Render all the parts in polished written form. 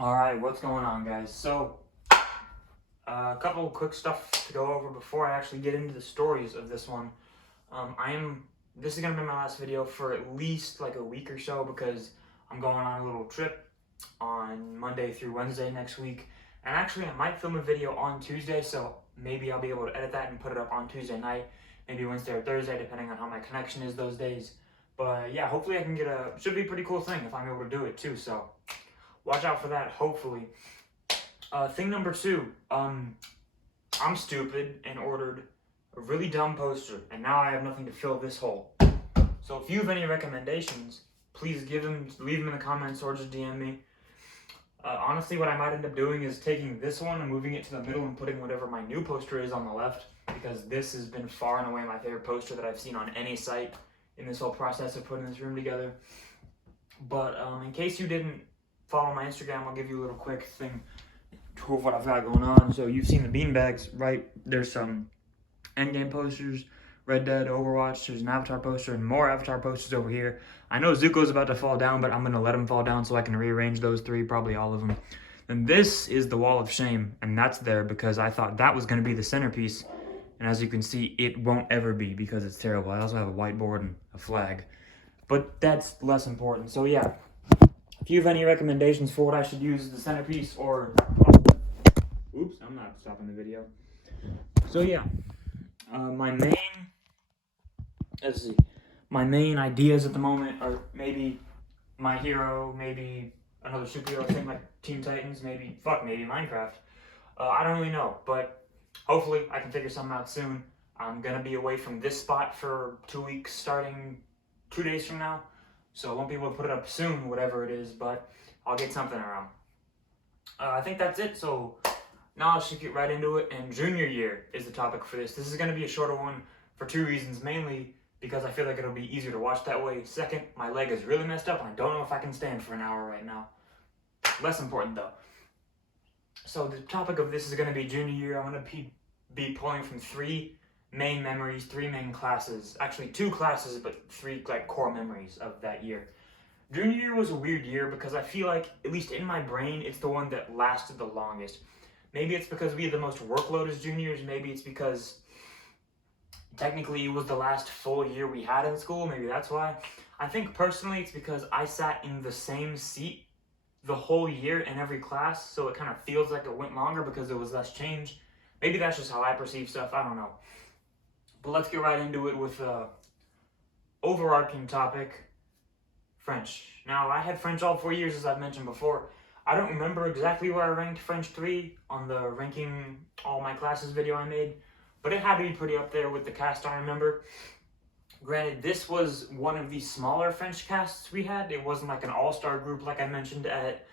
Alright, what's going on, guys? So, a couple quick stuff to go over before I actually get into the stories of this one. This is gonna be my last video for at least like a week or so because I'm going on a little trip on Monday through Wednesday next week. And actually, I might film a video on Tuesday, so maybe I'll be able to edit that and put it up on Tuesday night, maybe Wednesday or Thursday, depending on how my connection is those days. But yeah, hopefully I can should be a pretty cool thing if I'm able to do it too, so watch out for that, hopefully. Thing number two, I'm stupid and ordered a really dumb poster, and now I have nothing to fill this hole. So if you have any recommendations, please leave them in the comments or just DM me. Honestly, what I might end up doing is taking this one and moving it to the middle and putting whatever my new poster is on the left, because this has been far and away my favorite poster that I've seen on any site in this whole process of putting this room together. But in case you didn't follow my Instagram, I'll give you a little quick thing of what I've got going on. So you've seen the beanbags, right? There's some Endgame posters, Red Dead, Overwatch, there's an Avatar poster, and more Avatar posters over here. I know Zuko's about to fall down, but I'm going to let him fall down so I can rearrange those three, probably all of them. And this is the Wall of Shame, and that's there because I thought that was going to be the centerpiece. And as you can see, it won't ever be because it's terrible. I also have a whiteboard and a flag. But that's less important. So yeah, if you have any recommendations for what I should use as the centerpiece or... Oops, I'm not stopping the video. So yeah, my main ideas at the moment are maybe My Hero, maybe another superhero thing like Teen Titans, maybe Minecraft. I don't really know, but hopefully I can figure something out soon. I'm gonna be away from this spot for 2 weeks starting 2 days from now, so I won't be able to put it up soon, whatever it is, but I'll get something around. I think that's it, so now I should get right into it, and junior year is the topic for this. This is going to be a shorter one for two reasons, mainly because I feel like it'll be easier to watch that way. Second, my leg is really messed up, and I don't know if I can stand for an hour right now. Less important, though. So the topic of this is going to be junior year. I'm going to be pulling from three main memories, three main classes. Actually, two classes, but three like core memories of that year. Junior year was a weird year because I feel like, at least in my brain, it's the one that lasted the longest. Maybe it's because we had the most workload as juniors. Maybe it's because technically it was the last full year we had in school. Maybe that's why. I think personally it's because I sat in the same seat the whole year in every class, so it kind of feels like it went longer because there was less change. Maybe that's just how I perceive stuff. I don't know. But let's get right into it with the overarching topic, French. Now, I had French all 4 years, as I've mentioned before. I don't remember exactly where I ranked French 3 on the ranking all my classes video I made, but it had to be pretty up there with the cast I remember. Granted, this was one of the smaller French casts we had. It wasn't like an all-star group like I mentioned at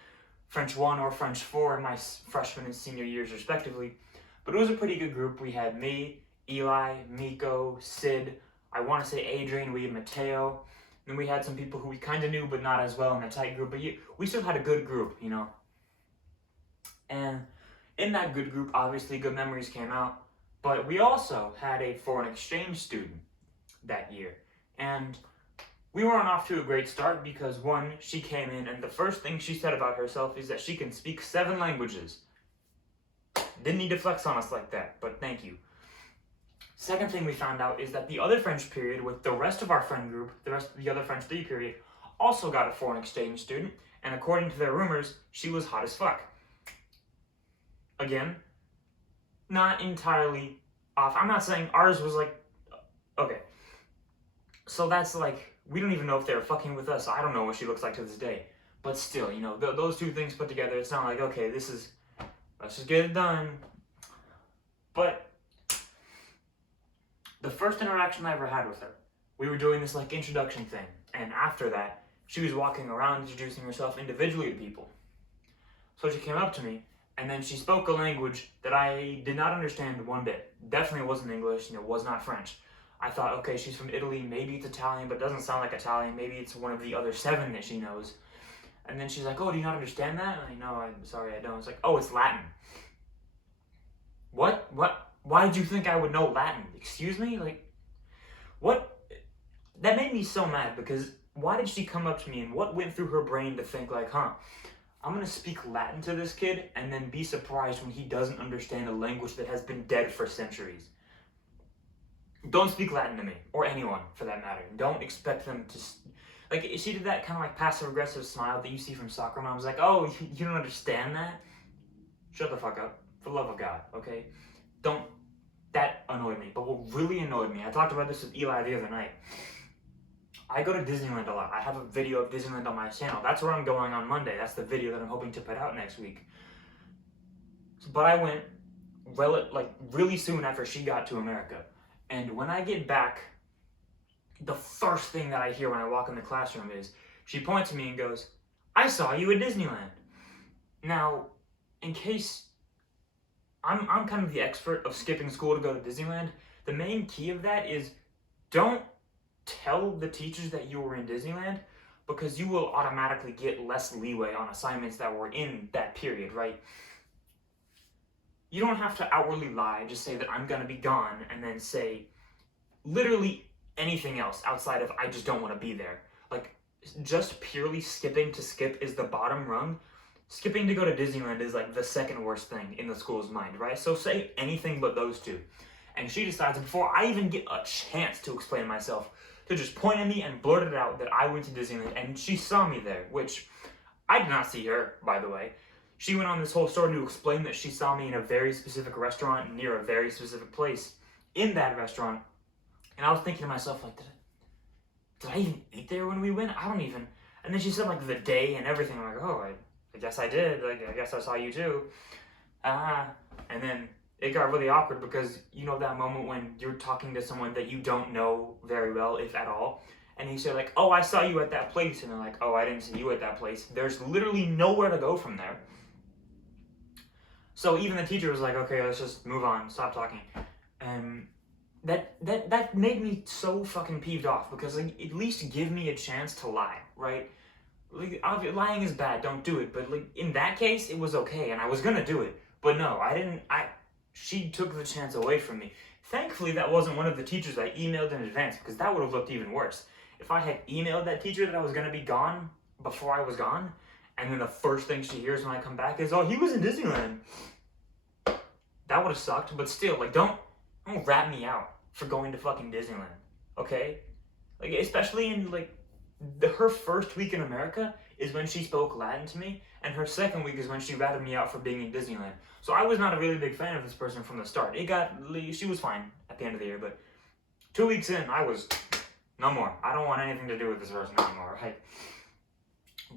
French 1 or French 4 in my freshman and senior years respectively, but it was a pretty good group. We had me, Eli, Miko, Sid, I want to say Adrian, we had Mateo. Then we had some people who we kind of knew, but not as well in a tight group. But we still had a good group, you know. And in that good group, obviously, good memories came out. But we also had a foreign exchange student that year. And we weren't off to a great start because, one, she came in, and the first thing she said about herself is that she can speak 7 languages. Didn't need to flex on us like that, but thank you. Second thing we found out is that the other French period with the rest of our friend group, the other French 3 period, also got a foreign exchange student, and according to their rumors, she was hot as fuck. Again, not entirely off. I'm not saying ours was like, okay. So that's like, we don't even know if they were fucking with us. I don't know what she looks like to this day. But still, you know, those two things put together, it's not like, okay, let's just get it done. But the first interaction I ever had with her, we were doing this like introduction thing, and after that, she was walking around introducing herself individually to people. So she came up to me, and then she spoke a language that I did not understand one bit. Definitely wasn't English, and it was not French. I thought, okay, she's from Italy, maybe it's Italian, but it doesn't sound like Italian, maybe it's one of the other 7 that she knows. And then she's like, oh, do you not understand that? And I know, I'm sorry, I don't. It's like, oh, it's Latin. What? Why did you think I would know Latin? Excuse me? Like, what? That made me so mad because why did she come up to me and what went through her brain to think like, huh, I'm going to speak Latin to this kid and then be surprised when he doesn't understand a language that has been dead for centuries. Don't speak Latin to me, or anyone for that matter. Don't expect them to... Like, she did that kind of like passive-aggressive smile that you see from soccer moms. Like, oh, you don't understand that? Shut the fuck up. For the love of God, okay? Don't... That annoyed me. But what really annoyed me, I talked about this with Eli the other night. I go to Disneyland a lot. I have a video of Disneyland on my channel. That's where I'm going on Monday. That's the video that I'm hoping to put out next week. But I went really soon after she got to America. And when I get back, the first thing that I hear when I walk in the classroom is, she points at me and goes, I saw you at Disneyland. Now, in case I'm kind of the expert of skipping school to go to Disneyland, the main key of that is don't tell the teachers that you were in Disneyland, because you will automatically get less leeway on assignments that were in that period, right? You don't have to outwardly lie, just say that I'm gonna be gone, and then say literally anything else outside of I just don't want to be there. Like, just purely skipping to skip is the bottom rung. Skipping to go to Disneyland is like the second worst thing in the school's mind, right? So say anything but those two. And she decides, before I even get a chance to explain myself, to just point at me and blurt it out that I went to Disneyland, and she saw me there, which I did not see her, by the way. She went on this whole story to explain that she saw me in a very specific restaurant near a very specific place in that restaurant. And I was thinking to myself, like, did I even eat there when we went? I don't even... And then she said, like, the day and everything. I'm like, oh, I guess I did. Like, I guess I saw you too. And then it got really awkward because, you know, that moment when you're talking to someone that you don't know very well, if at all, and you say, like, oh, I saw you at that place. And they're like, oh, I didn't see you at that place. There's literally nowhere to go from there. So even the teacher was like, okay, let's just move on, stop talking. That made me so fucking peeved off, because, like, at least give me a chance to lie, right? Like, lying is bad, don't do it, but, like, in that case, it was okay, and I was gonna do it. But no, she took the chance away from me. Thankfully, that wasn't one of the teachers I emailed in advance, because that would have looked even worse. If I had emailed that teacher that I was gonna be gone before I was gone, and then the first thing she hears when I come back is, oh, he was in Disneyland. That would have sucked, but still, like, don't rat me out for going to fucking Disneyland, okay? Like, especially in, like, her first week in America is when she spoke Latin to me, and her second week is when she ratted me out for being in Disneyland. So I was not a really big fan of this person from the start. She was fine at the end of the year, but 2 weeks in, I was, no more. I don't want anything to do with this person anymore, right?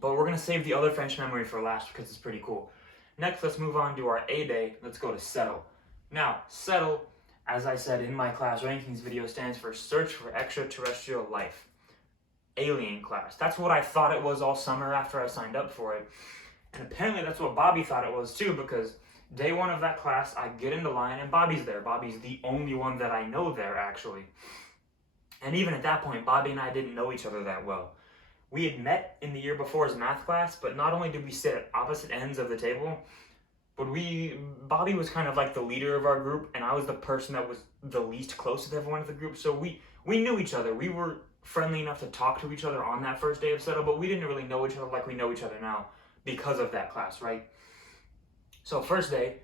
But we're gonna save the other French memory for last because it's pretty cool. Next, let's move on to our A day. Let's go to SETL. Now, SETL, as I said in my class rankings video, stands for Search for Extraterrestrial Life. Alien class. That's what I thought it was all summer after I signed up for it. And apparently that's what Bobby thought it was too, because day one of that class, I get into line and Bobby's there. Bobby's the only one that I know there, actually. And even at that point, Bobby and I didn't know each other that well. We had met in the year before's math class, but not only did we sit at opposite ends of the table, but Bobby was kind of like the leader of our group, and I was the person that was the least close with everyone in the group, so we knew each other. We were friendly enough to talk to each other on that first day of SETL, but we didn't really know each other like we know each other now because of that class, right? So first day,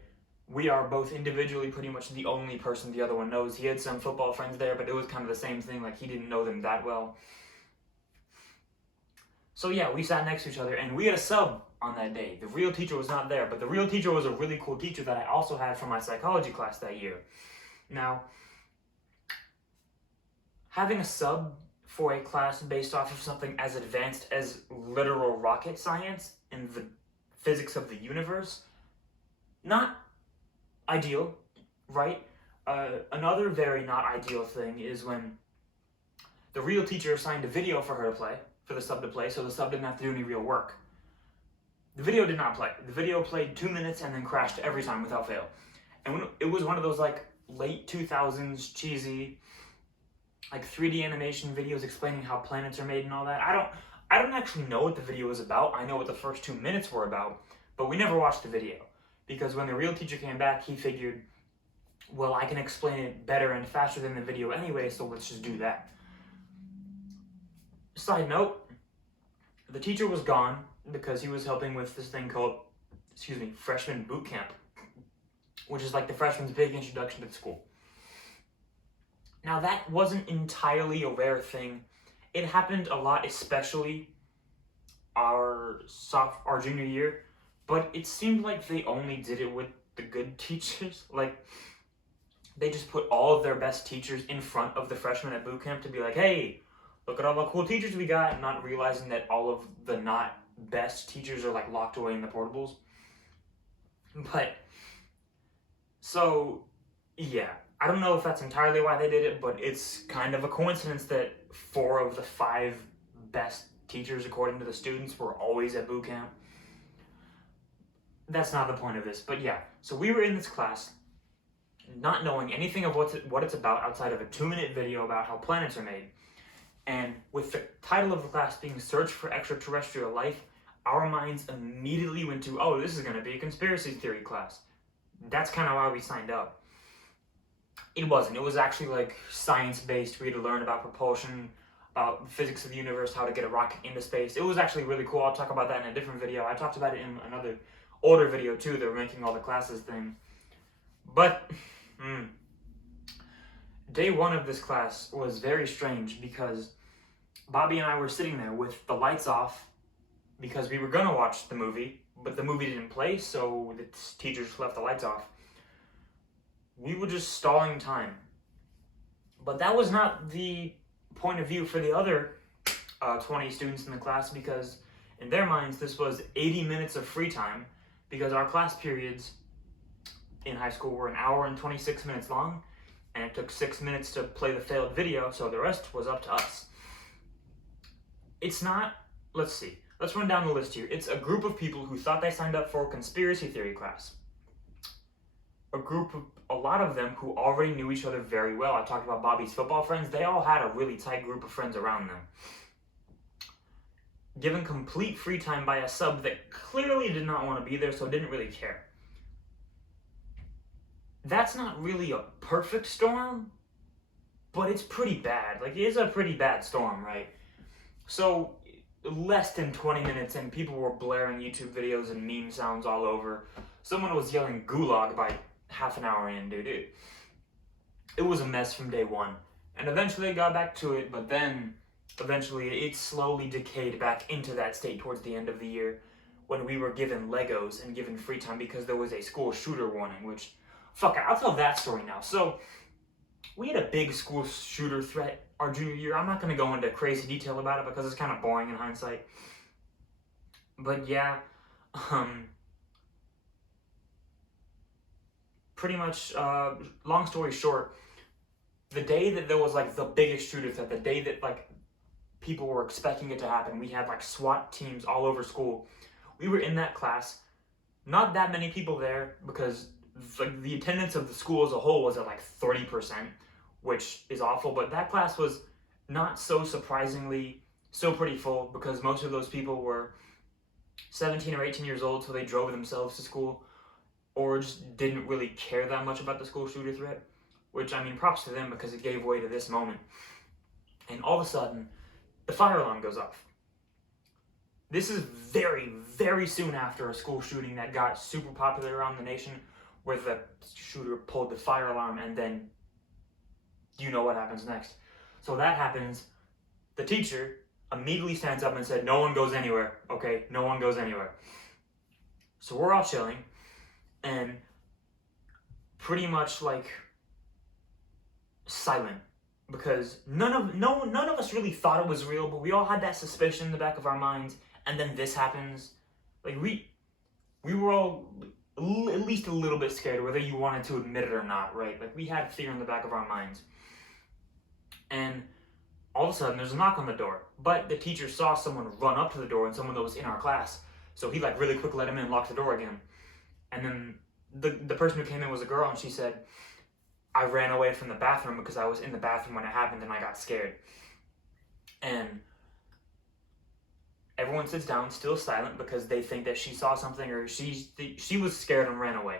we are both individually pretty much the only person the other one knows. He had some football friends there, but it was kind of the same thing, like he didn't know them that well. So yeah, we sat next to each other, and we had a sub on that day. The real teacher was not there, but the real teacher was a really cool teacher that I also had from my psychology class that year. Now, having a sub for a class based off of something as advanced as literal rocket science and the physics of the universe, not ideal, right? Another very not ideal thing is when the real teacher assigned a video for her to play, for the sub to play, so the sub didn't have to do any real work. The video did not play. The video played 2 minutes and then crashed every time without fail. And when it was one of those like late 2000s cheesy like 3D animation videos explaining how planets are made and all that. I don't actually know what the video was about. I know what the first 2 minutes were about, but we never watched the video because when the real teacher came back, he figured, well, I can explain it better and faster than the video anyway, so let's just do that. Side note, the teacher was gone. because he was helping with this thing called, freshman boot camp, which is like the freshman's big introduction to the school. Now, that wasn't entirely a rare thing. It happened a lot, especially our junior year, but it seemed like they only did it with the good teachers. Like, they just put all of their best teachers in front of the freshmen at boot camp to be like, hey, look at all the cool teachers we got, not realizing that all of the not best teachers are like locked away in the portables. But, so, yeah, I don't know if that's entirely why they did it, but it's kind of a coincidence that 4 of the 5 best teachers, according to the students, were always at boot camp. That's not the point of this, but yeah. So we were in this class, not knowing anything of what it's about outside of a 2-minute video about how planets are made. And with the title of the class being Search for Extraterrestrial Life, our minds immediately went to, oh, this is going to be a conspiracy theory class. That's kind of why we signed up. It wasn't. It was actually like science-based. We had to learn about propulsion, about the physics of the universe, how to get a rocket into space. It was actually really cool. I'll talk about that in a different video. I talked about it in another older video too. They were making all the classes thing. But day 1 of this class was very strange because Bobby and I were sitting there with the lights off because we were going to watch the movie, but the movie didn't play, so the teacher just left the lights off. We were just stalling time. But that was not the point of view for the other 20 students in the class, because in their minds this was 80 minutes of free time, because our class periods in high school were 1 hour and 26 minutes long, and it took 6 minutes to play the failed video, so the rest was up to us. It's not, let's run down the list here. It's a group of people who thought they signed up for a conspiracy theory class. A lot of them who already knew each other very well. I talked about Bobby's football friends. They all had a really tight group of friends around them. Given complete free time by a sub that clearly did not want to be there, so didn't really care. That's not really a perfect storm, but it's pretty bad. Like, it is a pretty bad storm, right? So, less than 20 minutes and people were blaring YouTube videos and meme sounds all over. Someone was yelling gulag by half an hour in, dude. It was a mess from day 1. And eventually it got back to it, but then eventually it slowly decayed back into that state towards the end of the year when we were given Legos and given free time because there was a school shooter warning, which, fuck it, I'll tell that story now. So, we had a big school shooter threat our junior year. I'm not going to go into crazy detail about it because it's kind of boring in hindsight. But yeah, pretty much, long story short, the day that there was like the biggest shooter threat, the day that like people were expecting it to happen, we had like SWAT teams all over school. We were in that class, not that many people there because like the attendance of the school as a whole was at like 30%, which is awful, but that class was not so surprisingly so pretty full because most of those people were 17 or 18 years old, so they drove themselves to school or just didn't really care that much about the school shooter threat, which, I mean, props to them because it gave way to this moment. And all of a sudden, the fire alarm goes off. This is very, very soon after a school shooting that got super popular around the nation, where the shooter pulled the fire alarm and then you know what happens next. So that happens. The teacher immediately stands up and said, no one goes anywhere, okay? No one goes anywhere. So we're all chilling and pretty much like silent because none of us really thought it was real, but we all had that suspicion in the back of our minds, and then this happens. Like we were all at least a little bit scared, whether you wanted to admit it or not, right? Like, we had fear in the back of our minds. And all of a sudden, there's a knock on the door. But the teacher saw someone run up to the door and someone that was in our class. So he, like, really quick let him in and locked the door again. And then the person who came in was a girl, and she said, I ran away from the bathroom because I was in the bathroom when it happened and I got scared. And everyone sits down, still silent, because they think that she saw something or she was scared and ran away.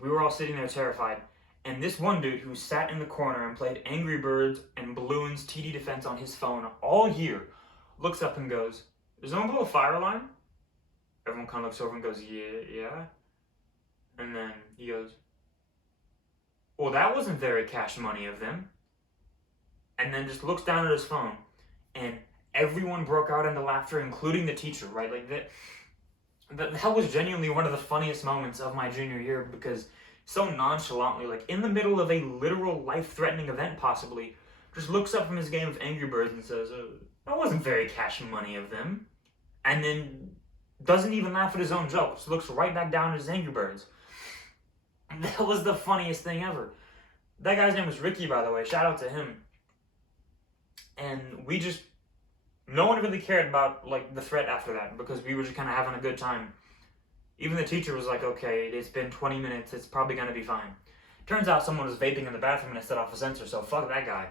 We were all sitting there terrified, and this one dude who sat in the corner and played Angry Birds and Balloons TD Defense on his phone all year looks up and goes, "Did someone pull a fire alarm?" Everyone kind of looks over and goes, yeah. And then he goes, well, that wasn't very cash money of them. And then just looks down at his phone, and everyone broke out into laughter, including the teacher, right? Like that was genuinely one of the funniest moments of my junior year, because so nonchalantly, like in the middle of a literal life-threatening event possibly, just looks up from his game of Angry Birds and says, that wasn't very cash money of them. And then doesn't even laugh at his own jokes, looks right back down at his Angry Birds. That was the funniest thing ever. That guy's name was Ricky, by the way. Shout out to him. And no one really cared about like the threat after that, because we were just kind of having a good time. Even the teacher was like, okay, it's been 20 minutes, it's probably going to be fine. Turns out someone was vaping in the bathroom and it set off a sensor, so fuck that guy.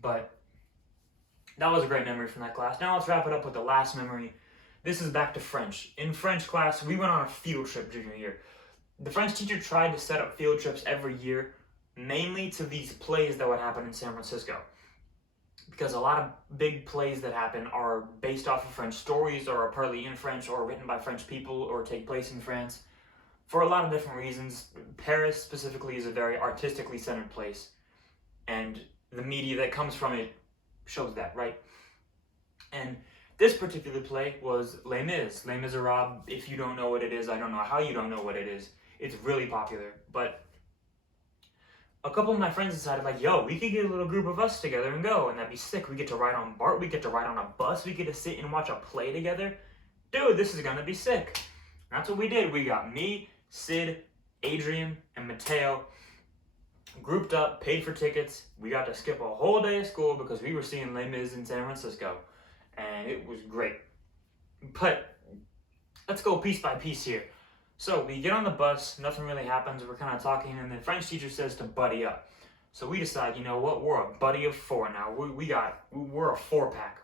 But that was a great memory from that class. Now let's wrap it up with the last memory. This is back to French. In French class, we went on a field trip junior year. The French teacher tried to set up field trips every year, mainly to these plays that would happen in San Francisco. Because a lot of big plays that happen are based off of French stories, or are partly in French, or written by French people, or take place in France. For a lot of different reasons. Paris specifically is a very artistically centered place, and the media that comes from it shows that, right? And this particular play was Les Mis. Les Miserables. If you don't know what it is, I don't know how you don't know what it is. It's really popular, but a couple of my friends decided, like, yo, we could get a little group of us together and go, and that'd be sick. We get to ride on BART, we get to ride on a bus, we get to sit and watch a play together. Dude, this is gonna be sick. That's what we did. We got me, Sid, Adrian, and Mateo grouped up, paid for tickets. We got to skip a whole day of school because we were seeing Les Mis in San Francisco, and it was great. But let's go piece by piece here. So we get on the bus, nothing really happens, we're kind of talking, and the French teacher says to buddy up. So we decide, you know what, we're a buddy of four now. We're a 4-pack.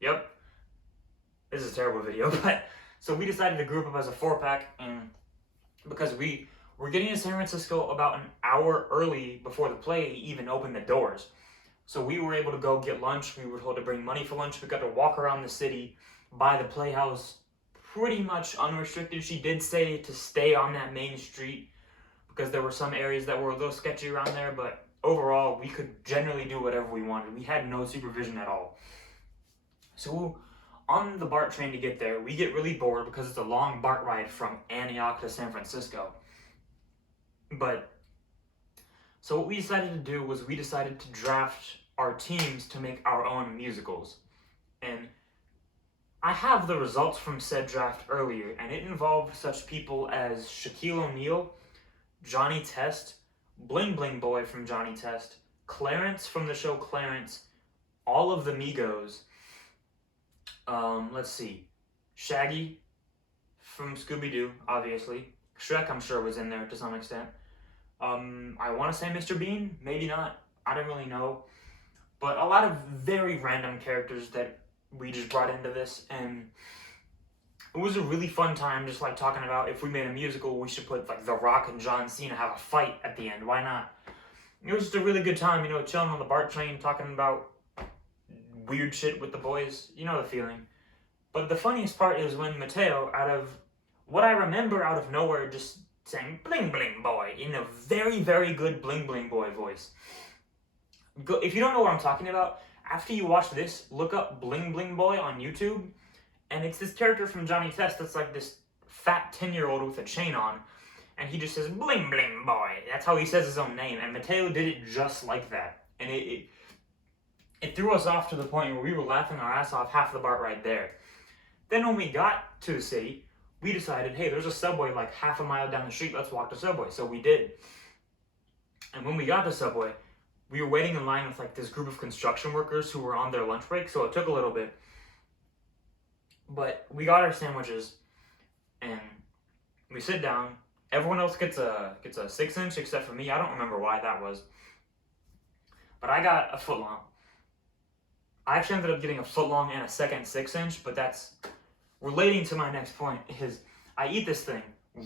Yep. This is a terrible video, but so we decided to group up as a 4-pack, and because we were getting to San Francisco about an hour early before the play even opened the doors. So we were able to go get lunch. We were told to bring money for lunch. We got to walk around the city, by the Playhouse, pretty much unrestricted. She did say to stay on that main street because there were some areas that were a little sketchy around there, but overall we could generally do whatever we wanted. We had no supervision at all. So on the BART train to get there, we get really bored because it's a long BART ride from Antioch to San Francisco. But so what we decided to do was we decided to draft our teams to make our own musicals. And I have the results from said draft earlier, and it involved such people as Shaquille O'Neal, Johnny Test, Bling Bling Boy from Johnny Test, Clarence from the show Clarence, all of the Migos, let's see, Shaggy from Scooby-Doo, obviously, Shrek I'm sure was in there to some extent, I want to say Mr. Bean, maybe not, I don't really know, but a lot of very random characters that we just brought into this, and it was a really fun time just like talking about if we made a musical, we should put like The Rock and John Cena have a fight at the end, why not? It was just a really good time, you know, chilling on the BART train, talking about weird shit with the boys, you know the feeling. But the funniest part is when Mateo, out of what I remember out of nowhere, just saying Bling Bling Boy in a very, very good Bling Bling Boy voice. If you don't know what I'm talking about, after you watch this, look up Bling Bling Boy on YouTube, and it's this character from Johnny Test that's like this fat 10-year-old with a chain on, and he just says, Bling Bling Boy. That's how he says his own name, and Mateo did it just like that. And it threw us off to the point where we were laughing our ass off half the BART ride there. Then when we got to the city, we decided, hey, there's a Subway like half a mile down the street, let's walk to Subway. So we did. And when we got to Subway, we were waiting in line with like this group of construction workers who were on their lunch break, so it took a little bit. But we got our sandwiches, and we sit down. Everyone else gets a 6-inch except for me. I don't remember why that was. But I got a foot long. I actually ended up getting a foot long and a second 6-inch, but that's relating to my next point, is I eat this thing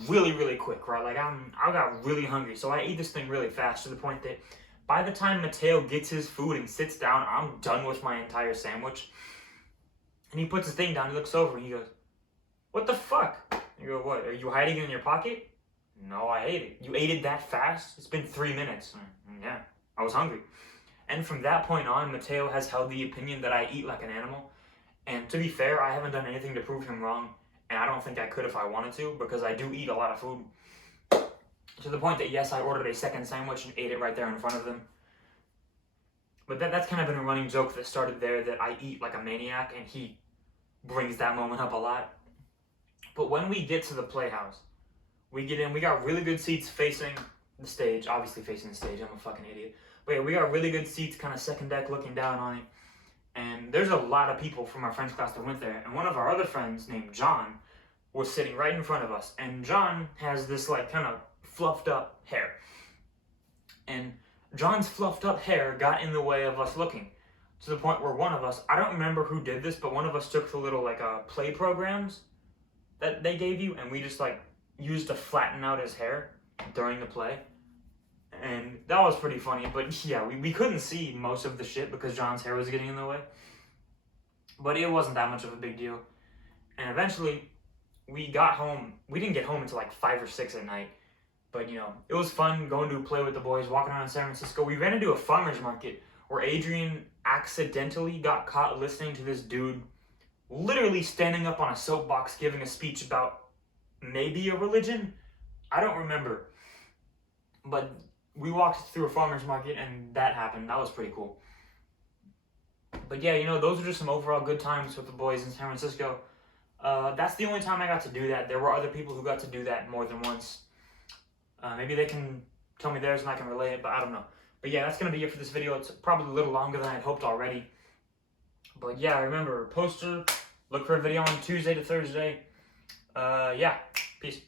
really, really quick, right? Like I got really hungry, so I eat this thing really fast to the point that by the time Mateo gets his food and sits down, I'm done with my entire sandwich. And he puts his thing down, he looks over, and he goes, "What the fuck?" You go, "What, are you hiding it in your pocket?" "No, I ate it." "You ate it that fast? It's been 3 minutes." "Yeah, I was hungry." And from that point on, Mateo has held the opinion that I eat like an animal. And to be fair, I haven't done anything to prove him wrong, and I don't think I could if I wanted to, because I do eat a lot of food. To the point that, yes, I ordered a second sandwich and ate it right there in front of them. But that's kind of been a running joke that started there, that I eat like a maniac, and he brings that moment up a lot. But when we get to the Playhouse, we get in, we got really good seats facing the stage, obviously facing the stage, I'm a fucking idiot. But yeah, we got really good seats, kind of second deck looking down on it. And there's a lot of people from our French class that went there. And one of our other friends named John was sitting right in front of us. And John has this like kind of fluffed up hair. And John's fluffed up hair got in the way of us looking, to the point where one of us, I don't remember who did this, but one of us took the little like play programs that they gave you, and we just like used to flatten out his hair during the play. And that was pretty funny, but yeah, we couldn't see most of the shit because John's hair was getting in the way. But it wasn't that much of a big deal. And eventually, we got home. We didn't get home until like 5 or 6 at night. But, you know, it was fun going to play with the boys, walking around San Francisco. We ran into a farmer's market where Adrian accidentally got caught listening to this dude literally standing up on a soapbox giving a speech about maybe a religion. I don't remember. But we walked through a farmer's market and that happened. That was pretty cool. But yeah, you know, those are just some overall good times with the boys in San Francisco. That's the only time I got to do that. There were other people who got to do that more than once. Maybe they can tell me theirs and I can relay it, but I don't know. But yeah, that's going to be it for this video. It's probably a little longer than I'd hoped already. But yeah, remember, poster, look for a video on Tuesday to Thursday. Yeah, peace.